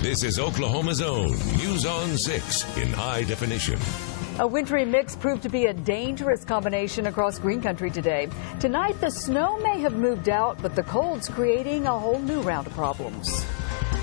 This is Oklahoma's own News on 6 in high definition. A wintry mix proved to be a dangerous combination across green country today. Tonight, the snow may have moved out, but the cold's creating a whole new round of problems.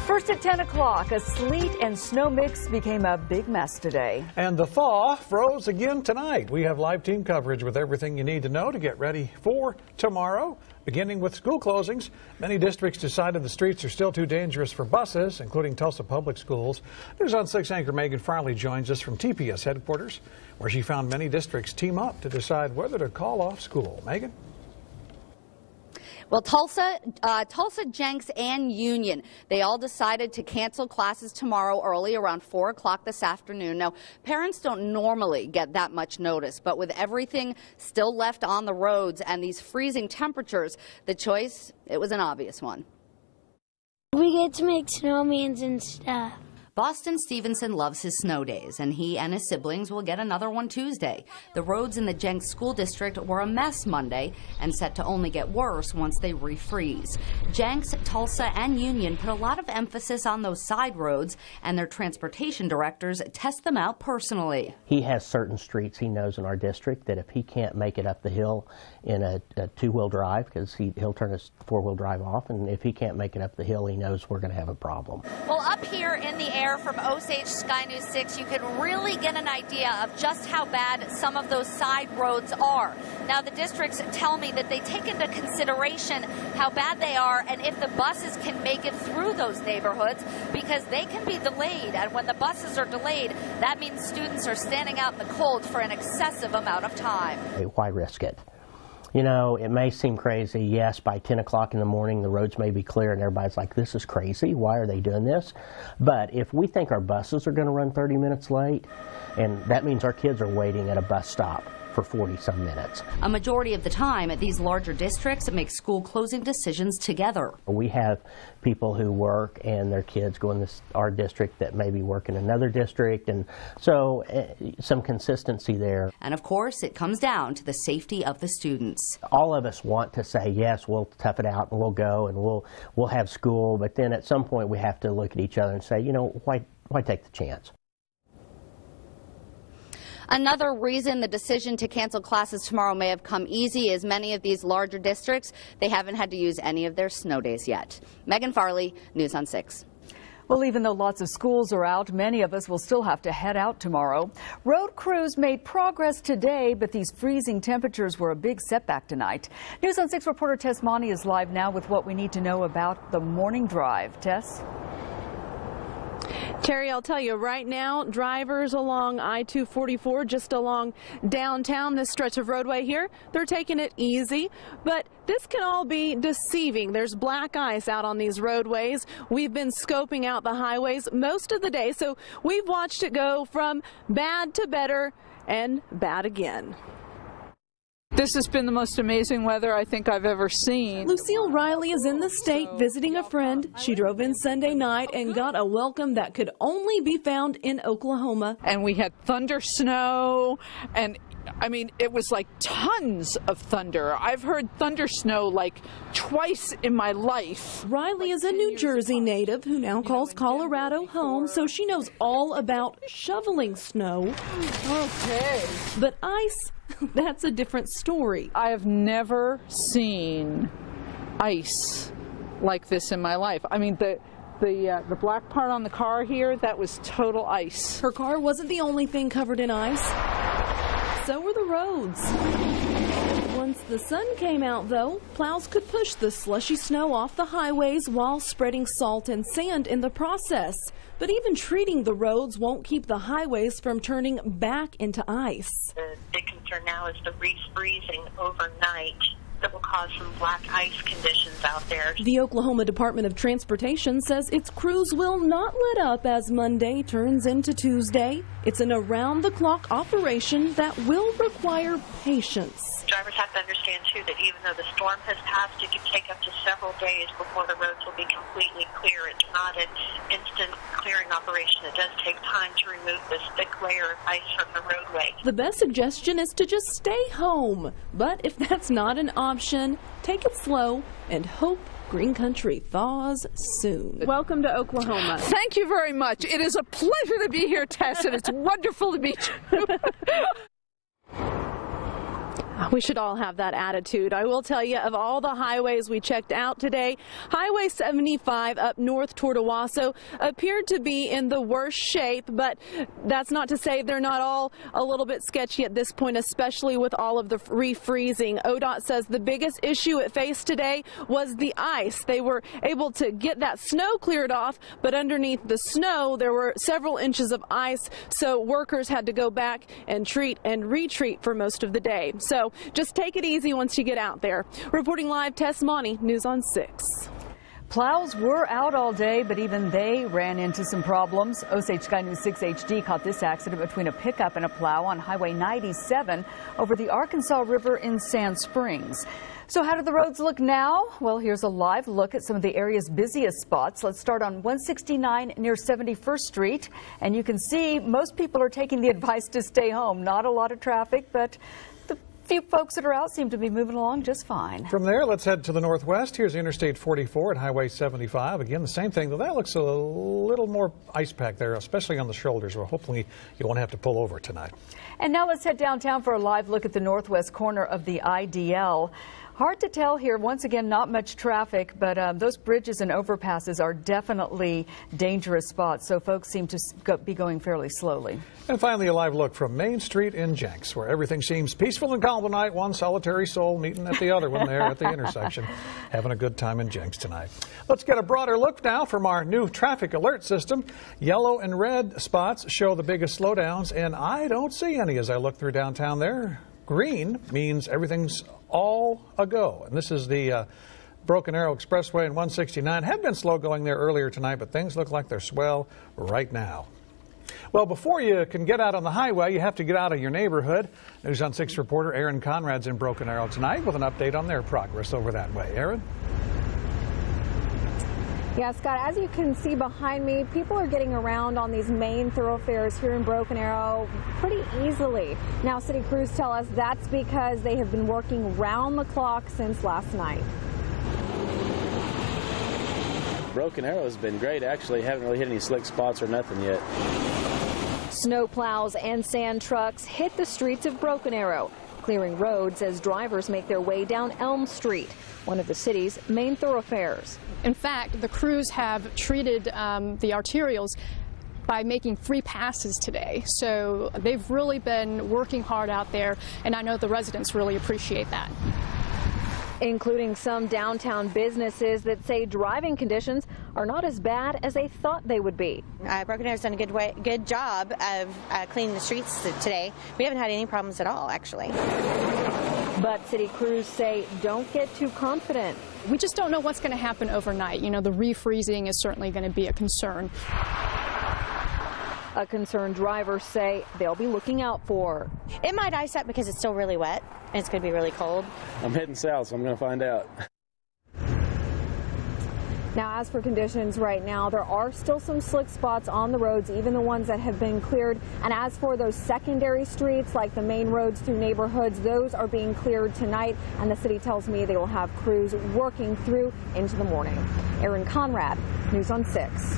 First at 10 o'clock, a sleet and snow mix became a big mess today. And the thaw froze again tonight. We have live team coverage with everything you need to know to get ready for tomorrow. Beginning with school closings, many districts decided the streets are still too dangerous for buses, including Tulsa Public Schools. News on 6 anchor Megan Farley joins us from TPS headquarters, where she found many districts team up to decide whether to call off school. Megan? Well, Tulsa, Jenks, and Union, they all decided to cancel classes tomorrow early around 4 o'clock this afternoon. Now, parents don't normally get that much notice, but with everything still left on the roads and these freezing temperatures, the choice, it was an obvious one. We get to make snowmans and stuff. Boston Stevenson loves his snow days, and he and his siblings will get another one Tuesday. The roads in the Jenks School District were a mess Monday and set to only get worse once they refreeze. Jenks, Tulsa, and Union put a lot of emphasis on those side roads, and their transportation directors test them out personally. He has certain streets he knows in our district that if he can't make it up the hill in a two-wheel drive, because he'll turn his four-wheel drive off, and if he can't make it up the hill, he knows we're going to have a problem. Well, up here in the air from Osage Sky News 6, you can really get an idea of just how bad some of those side roads are. Now, the districts tell me that they take into consideration how bad they are and if the buses can make it through those neighborhoods, because they can be delayed. And when the buses are delayed, that means students are standing out in the cold for an excessive amount of time. Why risk it? You know, it may seem crazy. Yes, by 10 o'clock in the morning, the roads may be clear, and everybody's like, this is crazy. Why are they doing this? But if we think our buses are going to run 30 minutes late, and that means our kids are waiting at a bus stop for 40-some minutes. A majority of the time at these larger districts make school closing decisions together. We have people who work and their kids go in our district that maybe work in another district, and so some consistency there. And of course, it comes down to the safety of the students. All of us want to say, yes, we'll tough it out and we'll go and we'll have school, but then at some point we have to look at each other and say, you know, why take the chance? Another reason the decision to cancel classes tomorrow may have come easy is many of these larger districts, they haven't had to use any of their snow days yet. Megan Farley, News on 6. Well, even though lots of schools are out, many of us will still have to head out tomorrow. Road crews made progress today, but these freezing temperatures were a big setback tonight. News on 6 reporter Tess Monty is live now with what we need to know about the morning drive. Tess? Terry, I'll tell you right now, drivers along I-244, just along downtown, this stretch of roadway here, they're taking it easy, but this can all be deceiving. There's black ice out on these roadways. We've been scoping out the highways most of the day, so we've watched it go from bad to better and bad again. This has been the most amazing weather I think I've ever seen. Lucille Riley is in the state visiting a friend. She drove in Sunday night and got a welcome that could only be found in Oklahoma. And we had thunder snow, and I mean, it was like tons of thunder. I've heard thunder snow like twice in my life. Riley is a New Jersey native who now calls Colorado home, so she knows all about shoveling snow. Okay. But ice, that's a different story. I have never seen ice like this in my life. I mean, the black part on the car here, that was total ice. Her car wasn't the only thing covered in ice. So were the roads. Once the sun came out, though, plows could push the slushy snow off the highways while spreading salt and sand in the process. But even treating the roads won't keep the highways from turning back into ice. The big concern now is the refreezing overnight that will cause some black ice conditions out there. The Oklahoma Department of Transportation says its crews will not let up as Monday turns into Tuesday. It's an around-the-clock operation that will require patience. Drivers have to understand, too, that even though the storm has passed, it can take up to several days before the roads will be completely clear. It's not an instant clearing operation. It does take time to remove this thick layer of ice from the roadway. The best suggestion is to just stay home. But if that's not an option, take it slow and hope Green country thaws soon. Welcome to Oklahoma. Thank you very much. It is a pleasure to be here, Tess, and it's wonderful to meet you. We should all have that attitude. I will tell you, of all the highways we checked out today, Highway 75 up north toward Owasso appeared to be in the worst shape, but that's not to say they're not all a little bit sketchy at this point, especially with all of the refreezing. ODOT says the biggest issue it faced today was the ice. They were able to get that snow cleared off, but underneath the snow there were several inches of ice, so workers had to go back and treat and retreat for most of the day. So just take it easy once you get out there. Reporting live, Tess Monty, News on 6. Plows were out all day, but even they ran into some problems. Osage Sky News 6 HD caught this accident between a pickup and a plow on Highway 97 over the Arkansas River in Sand Springs. So how do the roads look now? Well, here's a live look at some of the area's busiest spots. Let's start on 169 near 71st Street. And you can see most people are taking the advice to stay home. Not a lot of traffic, but the few folks that are out seem to be moving along just fine. From there, let's head to the northwest. Here's Interstate 44 and Highway 75. Again, the same thing, though that looks a little more ice packed there, especially on the shoulders, where hopefully you won't have to pull over tonight. And now let's head downtown for a live look at the northwest corner of the IDL. Hard to tell here. Once again, not much traffic, but those bridges and overpasses are definitely dangerous spots, so folks seem to be going fairly slowly. And finally, a live look from Main Street in Jenks, where everything seems peaceful and calm tonight. One solitary soul meeting at the other one there at the intersection. Having a good time in Jenks tonight. Let's get a broader look now from our new traffic alert system. Yellow and red spots show the biggest slowdowns, and I don't see any as I look through downtown there. Green means everything's all a go. And this is the Broken Arrow Expressway and 169. Had been slow going there earlier tonight, but things look like they're swell right now. Well, before you can get out on the highway, you have to get out of your neighborhood. News on 6 reporter Aaron Conrad's in Broken Arrow tonight with an update on their progress over that way. Aaron? Yeah, Scott, as you can see behind me, people are getting around on these main thoroughfares here in Broken Arrow pretty easily. Now, city crews tell us that's because they have been working round the clock since last night. Broken Arrow has been great, actually. Haven't really hit any slick spots or nothing yet. Snow plows and sand trucks hit the streets of Broken Arrow, clearing roads as drivers make their way down Elm Street, one of the city's main thoroughfares. In fact, the crews have treated the arterials by making free passes today. So they've really been working hard out there, and I know the residents really appreciate that. Including some downtown businesses that say driving conditions are not as bad as they thought they would be. Broken Arrow's done a good job of cleaning the streets today. We haven't had any problems at all, actually. But city crews say don't get too confident. We just don't know what's going to happen overnight. You know, the refreezing is certainly going to be a concern. A concerned drivers say they'll be looking out for. It might ice up because it's still really wet and it's going to be really cold. I'm heading south, so I'm going to find out. Now, as for conditions right now, there are still some slick spots on the roads, even the ones that have been cleared. And as for those secondary streets, like the main roads through neighborhoods, those are being cleared tonight. And the city tells me they will have crews working through into the morning. Aaron Conrad, News on 6.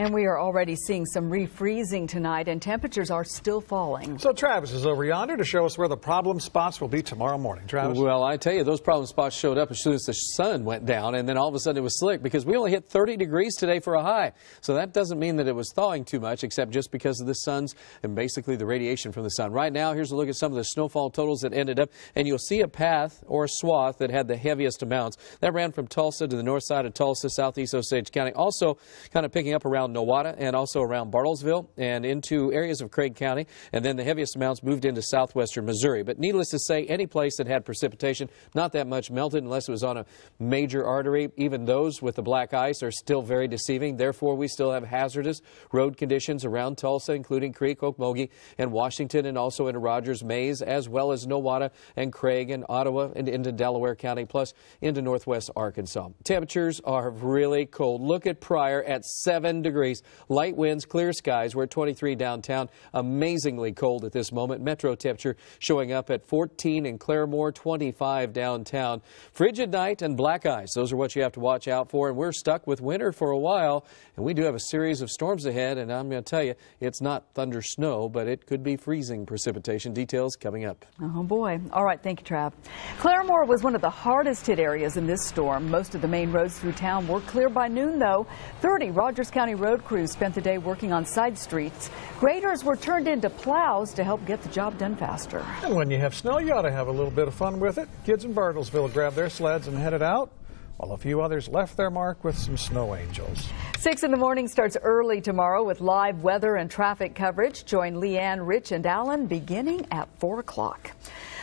And we are already seeing some refreezing tonight, and temperatures are still falling. So Travis is over yonder to show us where the problem spots will be tomorrow morning. Travis? Well, I tell you, those problem spots showed up as soon as the sun went down, and then all of a sudden it was slick because we only hit 30 degrees today for a high. So that doesn't mean that it was thawing too much, except just because of the suns and basically the radiation from the sun. Right now, here's a look at some of the snowfall totals that ended up, and you'll see a path or a swath that had the heaviest amounts. That ran from Tulsa to the north side of Tulsa, southeast Osage County. Also kind of picking up around Nowata and also around Bartlesville and into areas of Craig County, and then the heaviest amounts moved into southwestern Missouri. But needless to say, any place that had precipitation, not that much melted unless it was on a major artery. Even those with the black ice are still very deceiving. Therefore, we still have hazardous road conditions around Tulsa, including Creek, Okmulgee, and Washington, and also into Rogers, Mays, as well as Nowata and Craig and Ottawa and into Delaware County, plus into northwest Arkansas. Temperatures are really cold. Look at Pryor at 7 degrees. degrees, light winds, clear skies. We're at 23 downtown. Amazingly cold at this moment. Metro temperature showing up at 14 in Claremore, 25 downtown. Frigid night and black ice. Those are what you have to watch out for. And we're stuck with winter for a while. And we do have a series of storms ahead. And I'm going to tell you, it's not thunder snow, but it could be freezing precipitation. Details coming up. Oh, boy. All right. Thank you, Trav. Claremore was one of the hardest hit areas in this storm. Most of the main roads through town were clear by noon, though. 30 Rogers County road crews spent the day working on side streets. Graders were turned into plows to help get the job done faster. And when you have snow, you ought to have a little bit of fun with it. Kids in Bartlesville grabbed their sleds and headed out, while a few others left their mark with some snow angels. 6 in the morning starts early tomorrow with live weather and traffic coverage. Join Leanne, Rich, and Alan beginning at 4 o'clock.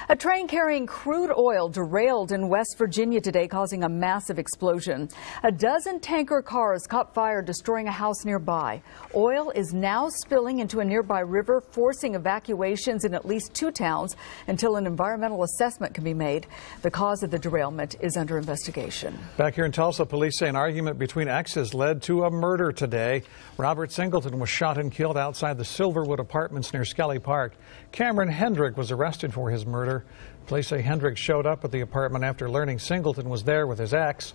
A train carrying crude oil derailed in West Virginia today, causing a massive explosion. A dozen tanker cars caught fire, destroying a house nearby. Oil is now spilling into a nearby river, forcing evacuations in at least 2 towns until an environmental assessment can be made. The cause of the derailment is under investigation. Back here in Tulsa, police say an argument between exes led to a murder today. Robert Singleton was shot and killed outside the Silverwood Apartments near Skelly Park. Cameron Hendrick was arrested for his murder. Police say Hendrick showed up at the apartment after learning Singleton was there with his ex.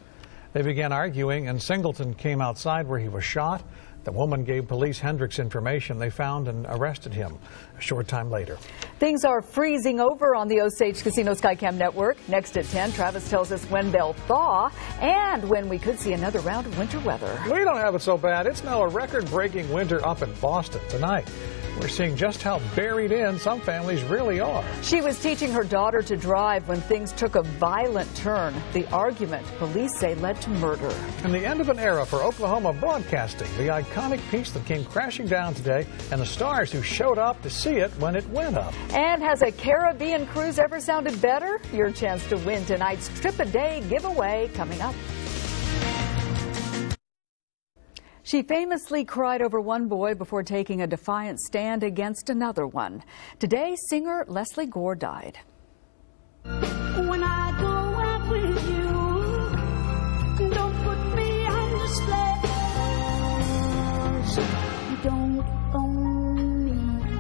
They began arguing, and Singleton came outside where he was shot. The woman gave police Hendrick's information. They found and arrested him a short time later. Things are freezing over on the Osage Casino Skycam network. Next at 10, Travis tells us when they'll thaw and when we could see another round of winter weather. We don't have it so bad. It's now a record-breaking winter up in Boston tonight. We're seeing just how buried in some families really are. She was teaching her daughter to drive when things took a violent turn. The argument, police say, led to murder. And the end of an era for Oklahoma broadcasting, the iconic piece that came crashing down today, and the stars who showed up to see it when it went up. And has a Caribbean cruise ever sounded better? Your chance to win tonight's Trip-A-Day giveaway coming up. She famously cried over one boy before taking a defiant stand against another one. Today, singer Leslie Gore died. When I go out with you, don't put me on display. You don't own me.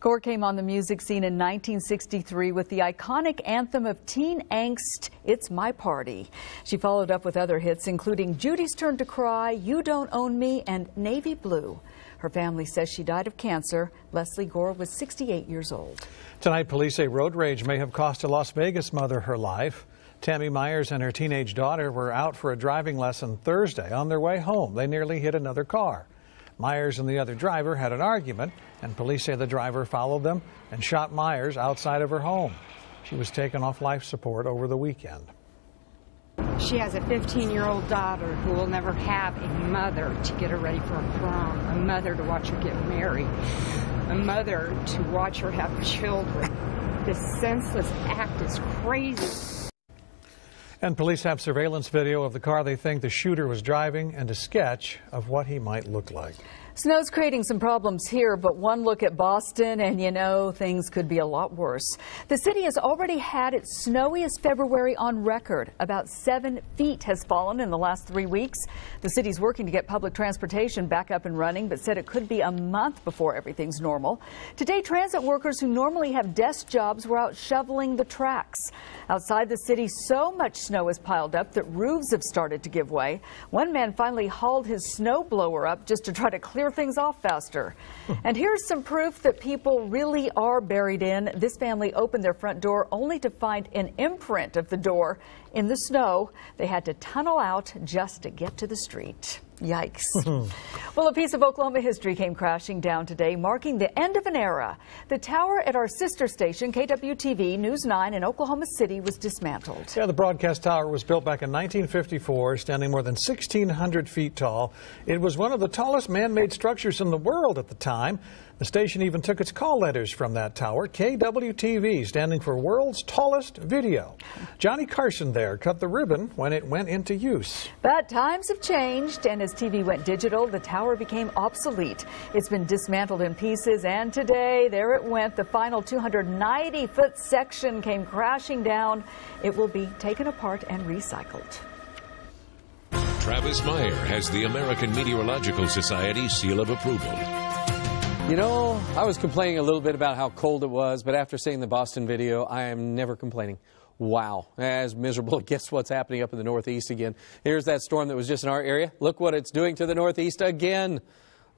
Gore came on the music scene in 1963 with the iconic anthem of teen angst, It's My Party. She followed up with other hits, including Judy's Turn to Cry, You Don't Own Me, and Navy Blue. Her family says she died of cancer. Leslie Gore was 68 years old. Tonight, police say road rage may have cost a Las Vegas mother her life. Tammy Myers and her teenage daughter were out for a driving lesson Thursday. On their way home, they nearly hit another car. Myers and the other driver had an argument, and police say the driver followed them and shot Myers outside of her home. She was taken off life support over the weekend. She has a 15-year-old daughter who will never have a mother to get her ready for a prom, a mother to watch her get married, a mother to watch her have children. This senseless act is crazy. And police have surveillance video of the car they think the shooter was driving and a sketch of what he might look like. Snow's creating some problems here, but one look at Boston and you know things could be a lot worse. The city has already had its snowiest February on record. About 7 feet has fallen in the last 3 weeks. The city's working to get public transportation back up and running, but said it could be a month before everything's normal. Today, transit workers who normally have desk jobs were out shoveling the tracks. Outside the city, so much snow has piled up that roofs have started to give way. One man finally hauled his snowblower up just to try to clear things off faster. And here's some proof that people really are buried in. This family opened their front door only to find an imprint of the door in the snow. They had to tunnel out just to get to the street. Yikes. Well, a piece of Oklahoma history came crashing down today, marking the end of an era. The tower at our sister station, KWTV News 9 in Oklahoma City, was dismantled. Yeah, the broadcast tower was built back in 1954, standing more than 1,600 feet tall. It was one of the tallest man-made structures in the world at the time. The station even took its call letters from that tower, KWTV, standing for World's Tallest Video. Johnny Carson there cut the ribbon when it went into use. But times have changed, and as TV went digital, the tower became obsolete. It's been dismantled in pieces, and today, there it went. The final 290-foot section came crashing down. It will be taken apart and recycled. Travis Meyer has the American Meteorological Society seal of approval. You know, I was complaining a little bit about how cold it was, but after seeing the Boston video, I am never complaining. Wow, as miserable. Guess what's happening up in the Northeast again? Here's that storm that was just in our area. Look what it's doing to the Northeast again.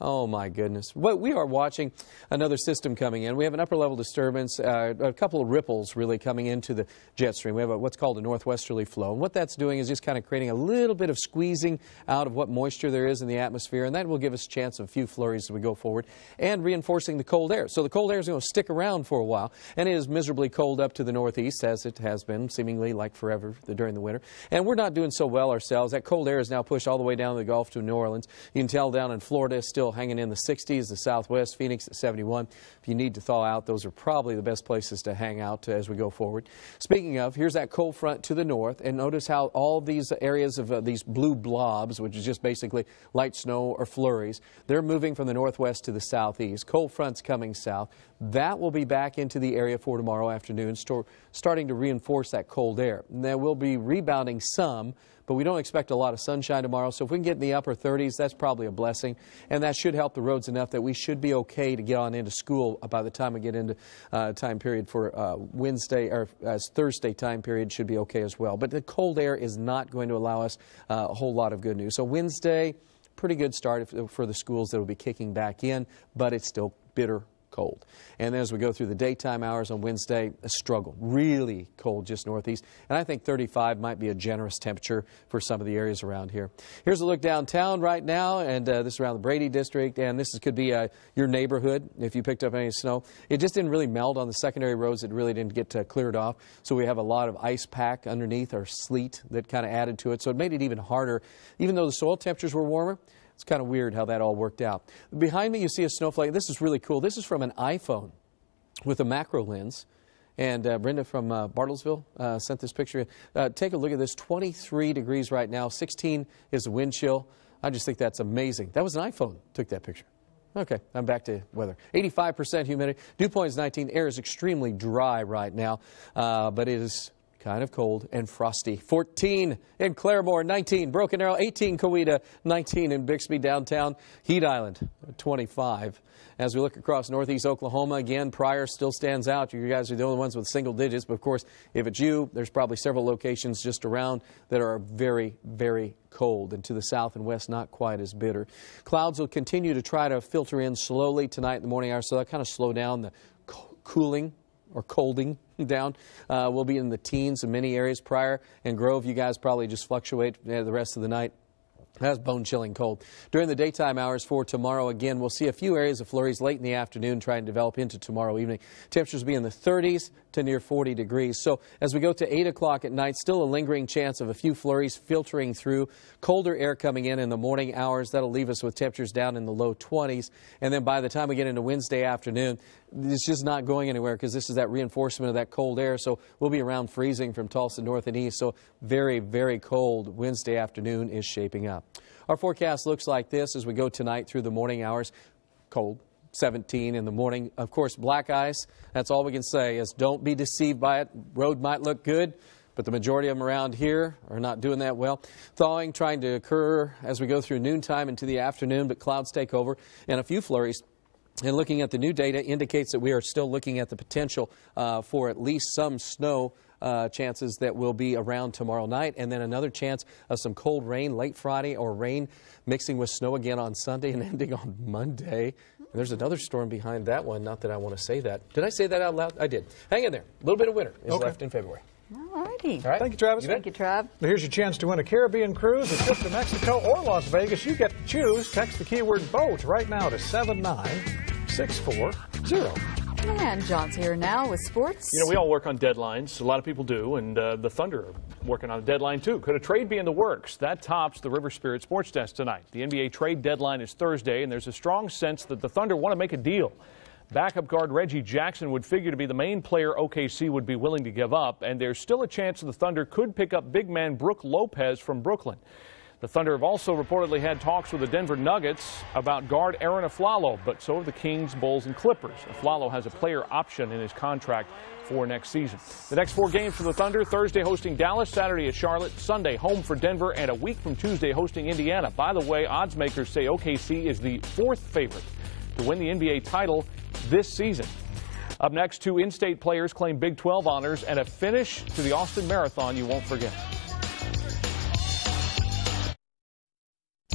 Oh, my goodness. Well, we are watching another system coming in. We have an upper-level disturbance, a couple of ripples really coming into the jet stream. We have what's called a northwesterly flow. And what that's doing is just kind of creating a little bit of squeezing out of what moisture there is in the atmosphere, and that will give us a chance of a few flurries as we go forward, and reinforcing the cold air. So the cold air is going to stick around for a while, and it is miserably cold up to the Northeast, as it has been seemingly like forever during the winter. And we're not doing so well ourselves. That cold air is now pushed all the way down the Gulf to New Orleans. You can tell down in Florida, still hanging in the 60s, the Southwest, Phoenix at 71. If you need to thaw out, those are probably the best places to hang out as we go forward. Speaking of, here's that cold front to the north, and notice how all these areas of these blue blobs, which is just basically light snow or flurries, they're moving from the northwest to the southeast. Cold front's coming south. That will be back into the area for tomorrow afternoon, starting to reinforce that cold air. And that will be rebounding some, but we don't expect a lot of sunshine tomorrow, so if we can get in the upper 30s, that's probably a blessing, and that should help the roads enough that we should be okay to get on into school by the time we get into time period for Wednesday, or Thursday time period should be okay as well. But the cold air is not going to allow us a whole lot of good news. So Wednesday, pretty good start for the schools that will be kicking back in, but it's still bitter cold. And then as we go through the daytime hours on Wednesday, a struggle. Really cold just northeast. And I think 35 might be a generous temperature for some of the areas around here. Here's a look downtown right now, and this is around the Brady district, and this could be your neighborhood if you picked up any snow. It just didn't really melt on the secondary roads. It really didn't get cleared off. So we have a lot of ice pack underneath, or sleet, that kind of added to it. So it made it even harder. Even though the soil temperatures were warmer, it's kind of weird how that all worked out. Behind me, you see a snowflake. This is really cool. This is from an iPhone with a macro lens. And Brenda from Bartlesville sent this picture. Take a look at this. 23 degrees right now. 16 is the wind chill. I just think that's amazing. That was an iPhone took that picture. Okay, I'm back to weather. 85% humidity. Dew point is 19. Air is extremely dry right now, but it is kind of cold and frosty. 14 in Claremore, 19 Broken Arrow, 18 Coweta, 19 in Bixby downtown, Heat Island, 25. As we look across northeast Oklahoma, again, Pryor still stands out. You guys are the only ones with single digits, but of course, if it's you, there's probably several locations just around that are very, very cold, and to the south and west, not quite as bitter. Clouds will continue to try to filter in slowly tonight in the morning hours, so that kind of slow down the cooling or colding down. We'll be in the teens in many areas. Pryor and Grove, you guys probably just fluctuate the rest of the night. That's bone-chilling cold. During the daytime hours for tomorrow, again, we'll see a few areas of flurries late in the afternoon try and develop into tomorrow evening. Temperatures will be in the 30s to near 40 degrees. So as we go to 8 o'clock at night, still a lingering chance of a few flurries filtering through. Colder air coming in the morning hours. That'll leave us with temperatures down in the low 20s. And then by the time we get into Wednesday afternoon, it's just not going anywhere because this is that reinforcement of that cold air. So we'll be around freezing from Tulsa north and east. So very, very cold Wednesday afternoon is shaping up. Our forecast looks like this as we go tonight through the morning hours. Cold, 17 in the morning. Of course, black ice. That's all we can say is don't be deceived by it. Road might look good, but the majority of them around here are not doing that well. Thawing trying to occur as we go through noontime into the afternoon, but clouds take over and a few flurries. And looking at the new data indicates that we are still looking at the potential for at least some snow chances that will be around tomorrow night, and then another chance of some cold rain late Friday, or rain mixing with snow again on Sunday and ending on Monday. And there's another storm behind that one. Not that I want to say that. Did I say that out loud? I did. Hang in there. A little bit of winter is left in February. All righty. All right. Thank you, Travis. Thank you, Trav. Here's your chance to win a Caribbean cruise, a trip to Mexico or Las Vegas. You get to choose. Text the keyword BOAT right now to 79640. And John's here now with sports. You know, we all work on deadlines. A lot of people do, and the Thunder are working on a deadline, too. Could a trade be in the works? That tops the River Spirit Sports Desk tonight. The NBA trade deadline is Thursday, and there's a strong sense that the Thunder want to make a deal. Backup guard Reggie Jackson would figure to be the main player OKC would be willing to give up, and there's still a chance the Thunder could pick up big man Brook Lopez from Brooklyn. The Thunder have also reportedly had talks with the Denver Nuggets about guard Aaron Aflalo, but so have the Kings, Bulls, and Clippers. Aflalo has a player option in his contract for next season. The next 4 games for the Thunder: Thursday hosting Dallas, Saturday at Charlotte, Sunday home for Denver, and a week from Tuesday hosting Indiana. By the way, odds makers say OKC is the 4th favorite to win the NBA title this season. Up next, 2 in-state players claim Big 12 honors and a finish to the Austin Marathon you won't forget.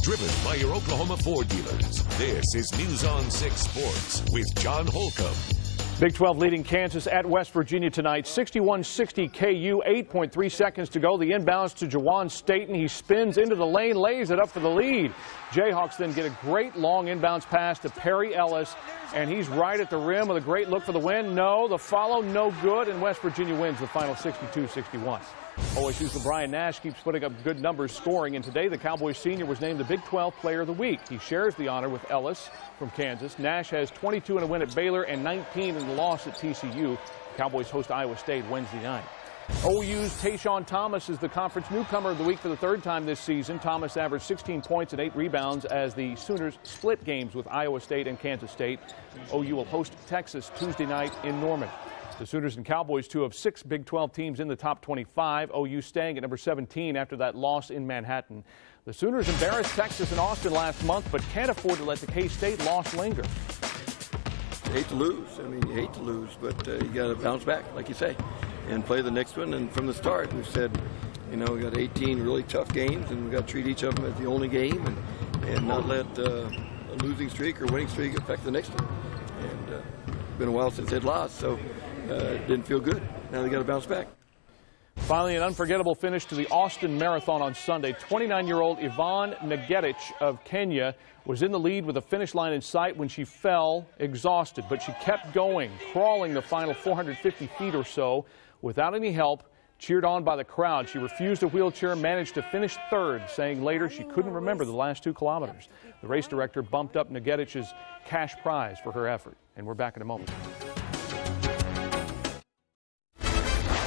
Driven by your Oklahoma Ford dealers, this is News on 6 Sports with John Holcomb. Big 12 leading Kansas at West Virginia tonight, 61-60 KU, 8.3 seconds to go. The inbounds to Jawan Staten. He spins into the lane, lays it up for the lead. Jayhawks then get a great long inbounds pass to Perry Ellis, and he's right at the rim with a great look for the win. No, the follow, no good, and West Virginia wins the final 62-61. OSU's LeBron Nash keeps putting up good numbers scoring, and today the Cowboys senior was named the Big 12 Player of the Week. He shares the honor with Ellis from Kansas. Nash has 22 in a win at Baylor and 19 in the loss at TCU. Cowboys host Iowa State Wednesday night. OU's Tayshaun Thomas is the conference newcomer of the week for the 3rd time this season. Thomas averaged 16 points and 8 rebounds as the Sooners split games with Iowa State and Kansas State. OU will host Texas Tuesday night in Norman. The Sooners and Cowboys, 2 of 6 Big 12 teams in the top 25. OU staying at number 17 after that loss in Manhattan. The Sooners embarrassed Texas and Austin last month, but can't afford to let the K-State loss linger. You hate to lose. I mean, you hate to lose, but you got to bounce back, like you say, and play the next one. And from the start, we've said, you know, we got 18 really tough games, and we got to treat each of them as the only game, and not let a losing streak or winning streak affect the next one. And it's been a while since they'd lost, so it didn't feel good. Now they got to bounce back. Finally, an unforgettable finish to the Austin Marathon on Sunday. 29-year-old Yvonne Ngetich of Kenya was in the lead with the finish line in sight when she fell exhausted, but she kept going, crawling the final 450 feet or so without any help, cheered on by the crowd. She refused a wheelchair, managed to finish 3rd, saying later she couldn't remember the last 2 kilometers. The race director bumped up Negetich's cash prize for her effort. And we're back in a moment.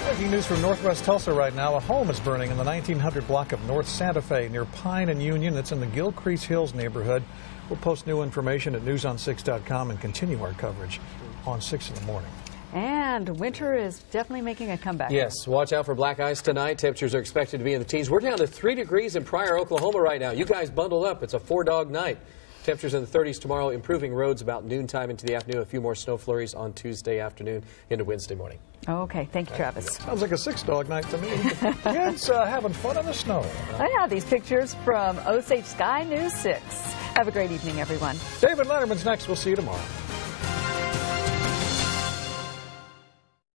Breaking news from Northwest Tulsa right now. A home is burning in the 1900 block of North Santa Fe near Pine and Union. It's in the Gilcrease Hills neighborhood. We'll post new information at newson6.com and continue our coverage on 6 in the morning. And winter is definitely making a comeback. Yes, watch out for black ice tonight. Temperatures are expected to be in the teens. We're down to 3 degrees in Pryor, Oklahoma right now. You guys bundled up. It's a 4-dog night. Temperatures in the 30s tomorrow, improving roads about noontime into the afternoon. A few more snow flurries on Tuesday afternoon into Wednesday morning. Okay, thank you, Travis. Sounds like a 6-dog night to me. Kids having fun in the snow. I have these pictures from Osage Sky News 6. Have a great evening, everyone. David Letterman's next. We'll see you tomorrow.